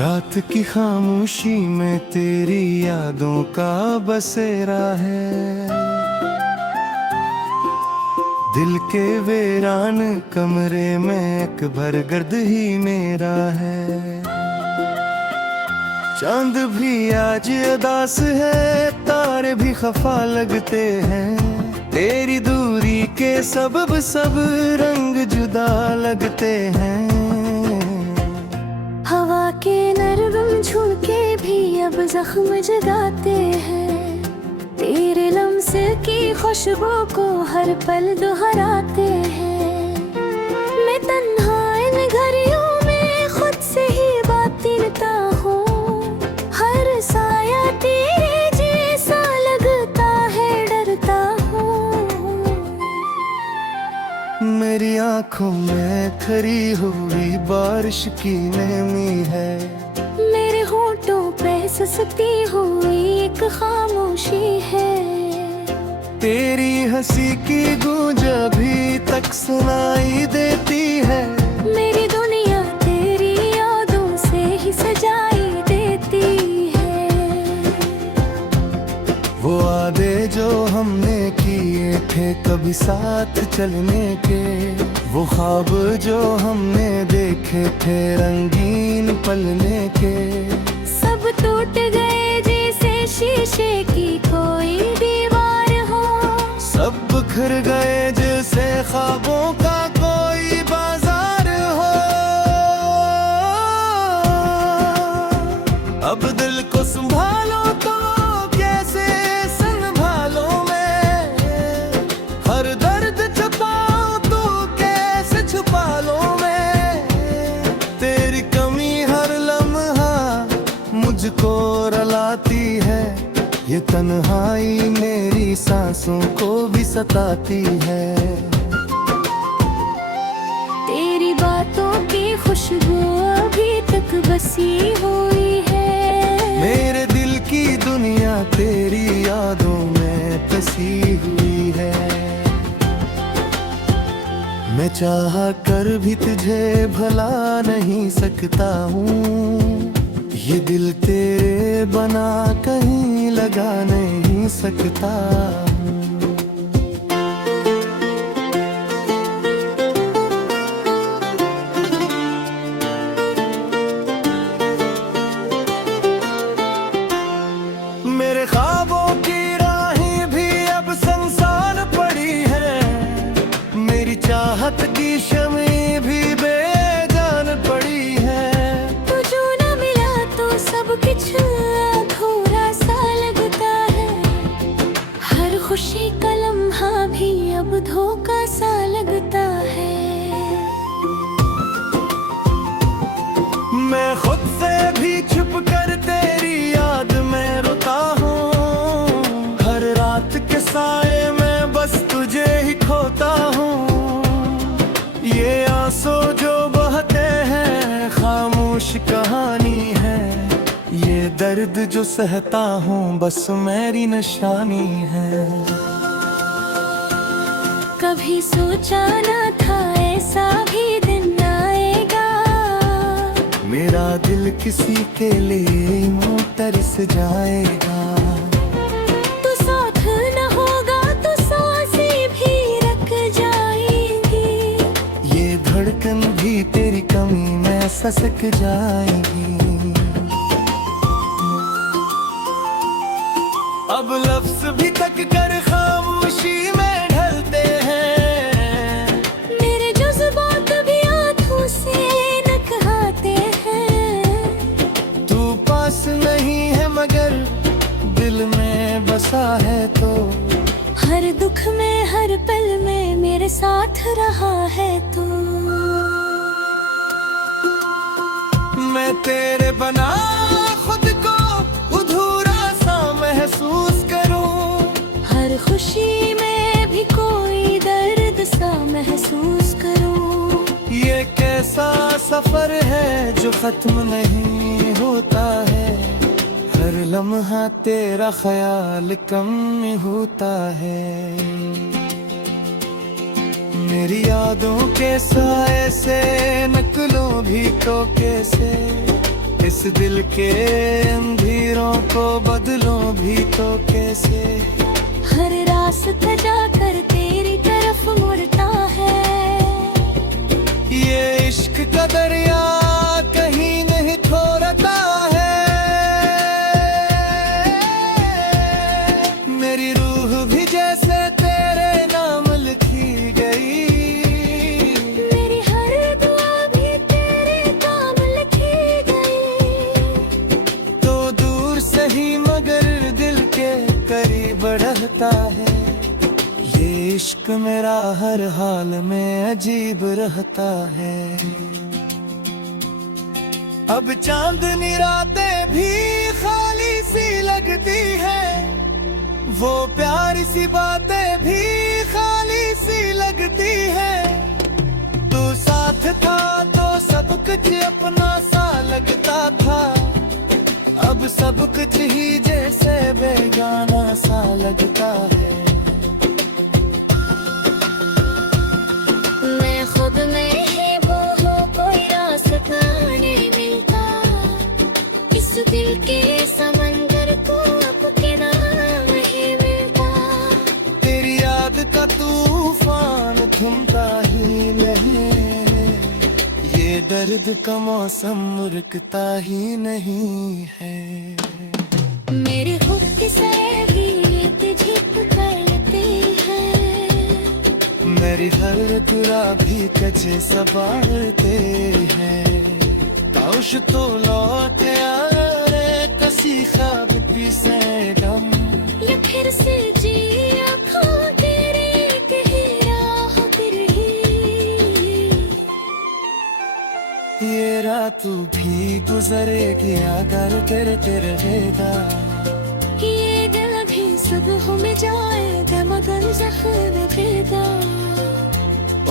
रात की खामोशी में तेरी यादों का बसेरा है। दिल के वीरान कमरे में एक भर गर्द ही मेरा है। चांद भी आज उदास है, तारे भी खफा लगते हैं। तेरी दूरी के सबब सब रंग जुदा लगते हैं। हवा के नरम झुमके भी अब जख्म जगाते हैं। तेरे लम्स की खुशबू को हर पल दोहराते हैं। मैं तन्हा इन घड़ियों में खुद से ही बातिरता हूँ। हर साया तेरे जैसा लगता है, डरता हूँ। मेरी आंखों में खरी हुई बारिश की नमी है। मेरे होठों पे ससती हुई एक खामोशी है। तेरी हंसी की गूंज अभी तक सुनाई देती है। मेरी दुनिया तेरी यादों से ही सजाई देती है। वो वादे जो हमने किए थे कभी साथ चलने के, वो ख्वाब जो हमने देखे थे रंगीन पलने के, सब टूट गए जैसे शीशे की कोई दीवार हो। सब बिखर गए जैसे ख्वाबों का कोई बाजार हो। अब दिल को संभालो तो कैसे संभालो मैं। हर दर्द छुपाओ तो कैसे छुपा लो मैं। तेरी कमी हर लम्हा मुझको रुलाती है। ये तन्हाई मेरी सांसों को भी सताती है। तेरी बातों की खुशबू अभी तक बसी हुई है। मेरे दिल की दुनिया तेरी यादों में बसी हुई है। मैं चाह कर भी तुझे भुला नहीं सकता हूँ। ये दिल तेरे बना कहीं लगा नहीं सकता। मेरे ख्वाबों की राहें भी अब संसार पड़ी है। मेरी चाहत की शमें भी बेजान पड़ी है। तू जो न मिला तो सब कुछ अधूरा सा लगता है। हर खुशी का लम्हा भी अब धोखा सा लगता है। मैं खुद से भी छुप कर तेरी याद में रोता हूँ। हर रात के साए में बस तुझे ही खोता हूँ। ये आंसू जो बहते हैं खामोश कहानी है। ये दर्द जो सहता हूँ बस मेरी निशानी है। कभी सोचा न था ऐसा भी दिन आएगा। मेरा दिल किसी के लिए यूं तरस जाएगा। तू साथ न होगा तो सांसें भी रख जाएंगी। ये धड़कन भी तेरी कमी में ससक जाएगी। अब लफ्ज भी तक कर खामोशी में ढलते हैं। मेरे जज्बात भी आंखों से न कहते हैं। तू पास नहीं है मगर दिल में बसा है तो। हर दुख में हर पल में मेरे साथ रहा है तू। मैं तेरे बना खुद को अधूरा सा महसूस करूं। हर खुशी में भी कोई दर्द सा महसूस करूं। ये कैसा सफर है जो खत्म नहीं होता है। हर लम्हा तेरा ख्याल कम होता है। मेरी यादों के साए से नकलों भी तो कैसे इस दिल के अंधेरों को बदलूं भी तो कैसे। हर रास्ता जाकर तेरी तरफ मुड़ता है। ये इश्क का दरिया कहीं नहीं थोड़ता है। मेरी रूह भी जैसे तेरे नाम लिखी गई। मेरी हर दुआ भी तेरे काम लिखी गई। तो दूर से ही मगर दिल के करीब रहता है। ये इश्क मेरा हर हाल में अजीब रहता है। अब चांदनी रातें भी खाली सी लगती है। वो प्यारी सी बातें भी खाली सी लगती है। तू साथ था तो सब कुछ अपना सा लगता था। अब सब कुछ ही जैसे बेगाना सा लगता है। मैं खुद में ही वो हूँ, कोई रास्ता नहीं मिलता। इस दिल के समंदर को आपके नाम ही मिलता। तेरी याद का तूफान थमता ही नहीं। ये दर्द का मौसम रुकता ही नहीं है। मेरे खुद से भी झिप करते हैं। मेरी हर दुआ भी कचे संभालते हैं। काश तो लौट आए कसी ख्वाब की सैगम। ये फिर से जी आँखों तेरी कही राह पर ही। ये रात भी गुजरेगी अगर तेरे रहेगा। ये दिल भी सुबह में जाएगा मगर जख्म पैदा।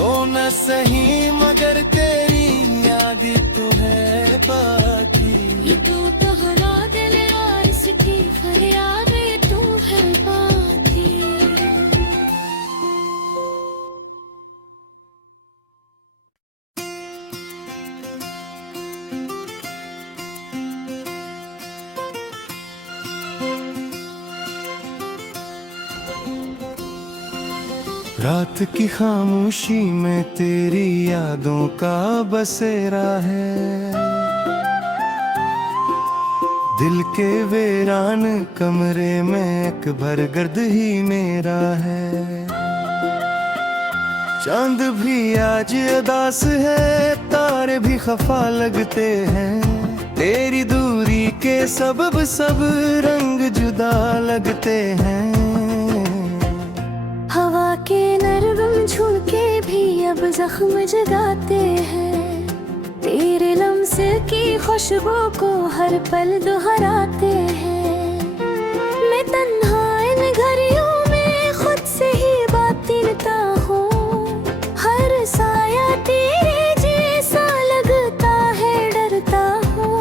ओ न सही मगर तेरी याद तो है बाकी। ये तू तोहरा दिल और इसकी फरियाद ये तू है बाकी। रात की खामोशी में तेरी यादों का बसेरा है। दिल के वीरान कमरे में अकबर गर्द ही मेरा है। चांद भी आज उदास है, तारे भी खफा लगते हैं। तेरी दूरी के सबब सब रंग जुदा लगते हैं। हवा के नरम झुमके भी अब जख्म जगाते हैं। तेरे लम्स की खुशबू को हर पल दोहराते हैं। मैं तन्हा इन घड़ियों में खुद से ही बातिनता हूँ। हर साया तेरे जैसा लगता है, डरता हूँ।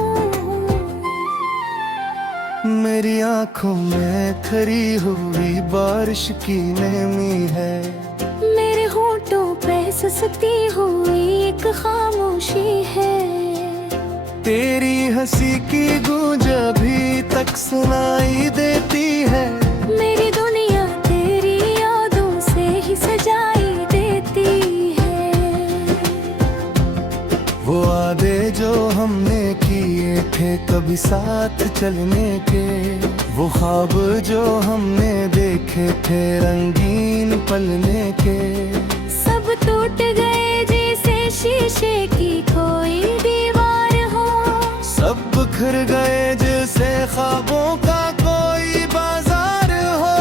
मेरी आंखों में खरी हुई बारिश की नमी है। मेरे होठों पे ससती हुई एक खामोशी है। तेरी हंसी की गूंज अभी तक सुनाई देती है। मेरी दुनिया तेरी यादों से ही सजाई देती है। वो वादे जो हमने किए थे कभी साथ चलने के। वो ख्वाब जो हमने देखे थे रंगीन पलने के। सब टूट गए जैसे शीशे की कोई दीवार हो। सब बिखर गए जैसे ख्वाबों का कोई बाजार हो।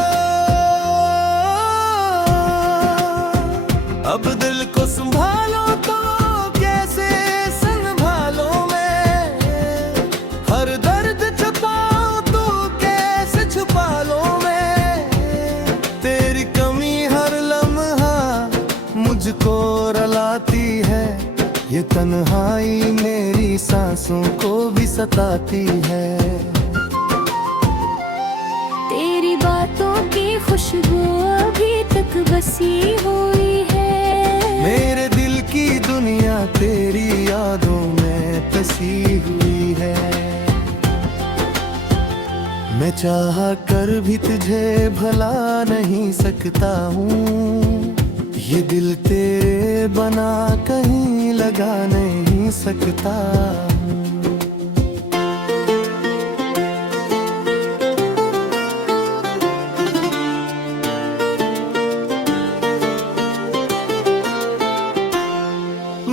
अब दिल को संभालो तो कैसे संभालो मैं। हर दर्द छुपाऊं तो कैसे छुपा लो मैं। तेरी कमी हर लम्हा मुझको रुलाती है। ये तन्हाई मेरी सांसों को भी सताती है। तेरी बातों की खुशबू अभी तक बसी हुई है। मेरे दिल की दुनिया तेरी यादों में में तसी हुई है। मैं चाह कर भी तुझे भला नहीं सकता हूँ, ये दिल तेरे बना कहीं लगा नहीं सकता।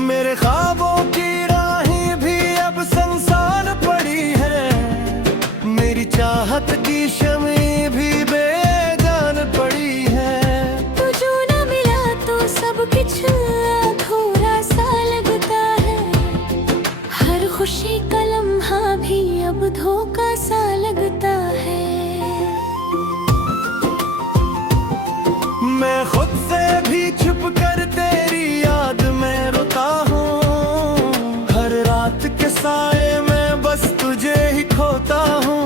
मेरे ख्वाबों की राहें भी अब संसार पड़ी है, मेरी चाहत की शम्में भी बेजान पड़ी है। तू जो न मिला तो सब कुछ अधूरा सा लगता है, हर खुशी का लम्हा भी अब धोखा सा लगता है। मैं खुद से भी छुप कर तेरी याद में रोता हूँ, हर रात के साए में बस तुझे ही खोता हूँ।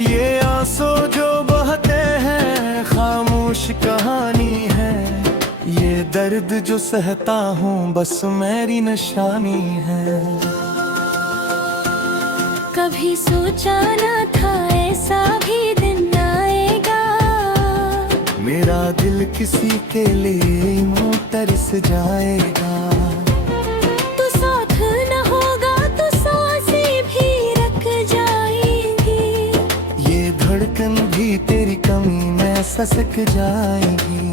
ये आंसू जो बहते हैं खामोश कहानी है, ये दर्द जो सहता हूँ बस मेरी निशानी है। कभी सोचा न था ऐसा भी दिन आएगा, मेरा दिल किसी के लिए यूं तरस जाएगा। तू साथ न होगा तो सांसें भी रख जाएंगी, ये धड़कन भी तेरी कमी में ससक जाएगी।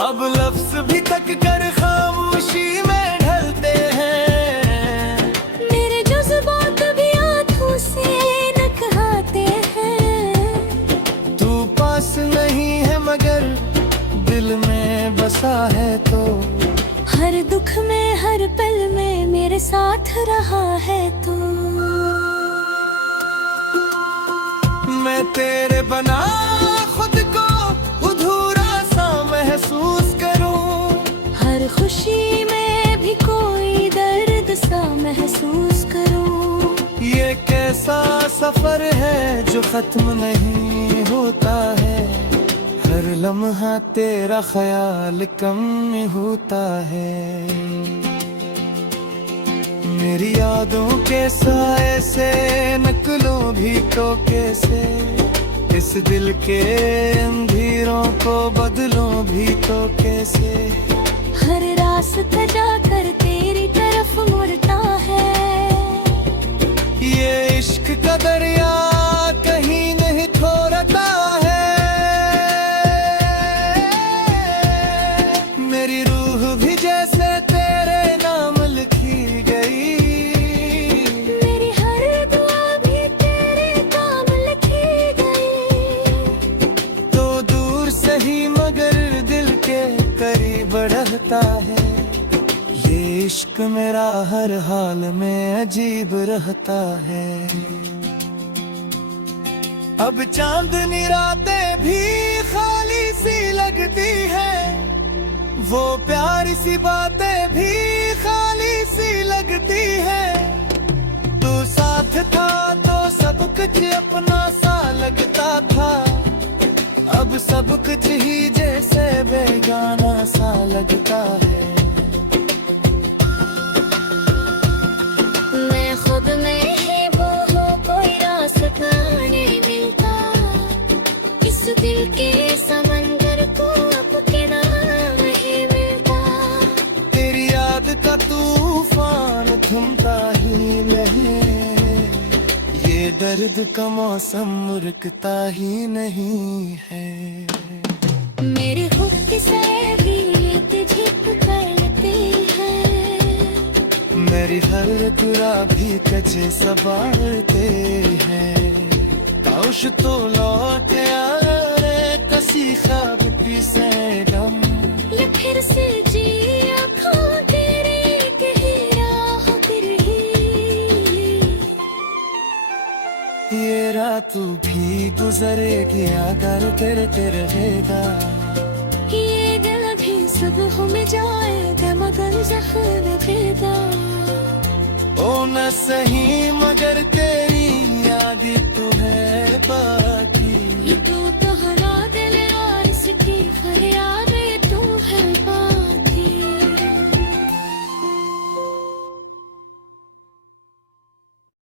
अब लफ्ज भी तक कर खामोशी में ढलते हैं, मेरे जज्बात भी आंखों से न कहते हैं। तू पास नहीं है मगर दिल में बसा है तो, हर दुख में हर पल में मेरे साथ रहा है तो। मैं तेरे बना खुद को अधूरा सा महसूस करूं, हर खुशी में भी कोई दर्द सा महसूस करूं। ये कैसा सफर है जो खत्म नहीं होता है, हर लम्हा तेरा ख्याल कम में होता है। मेरी यादों के साए से नकलों भी तो कैसे, इस दिल के अंधेरों को बदलों भी तो कैसे। हर रास्ता जाकर तेरी तरफ मुड़ता है, ये इश्क का दरिया कहीं नहीं थोरता है। मेरी रूह भी जैसे तेरे नाम लिखी गई, मेरी हर दुआ भी तेरे काम लिखी गई। तो दूर से ही मगर दिल के करीब रहता है, ये इश्क मेरा हर हाल में अजीब रहता है। अब चांदनी रातें भी खाली सी लगती है, वो प्यारी सी बातें भी खाली सी लगती है। तू साथ था तो सब कुछ अपना सा लगता था, अब सब कुछ ही जैसे बेगाना सा लगता है। मैं खुद में ही वो हूँ, कोई रास्ता नहीं मिलता, इस दिल के समंदर को अब किनारा नहीं मिलता। तेरी याद का तूफान थमता ही नहीं, ये दर्द का मौसम रुकता ही नहीं है। मेरे खुद से भी झिप करते हैं, मेरी हर दुरा भी कचे संभालते हैं। काश तो लौट आए कसी ख्वाब की सैगम, ये फिर से जी आँखों तेरे कही राह पर ही। ये रात भी गुजरेगी अगर तेरे तेरे रहेगा, ये दिल भी सुबह में जाएगा मगर जख्म पैदा। ओ न सही मगर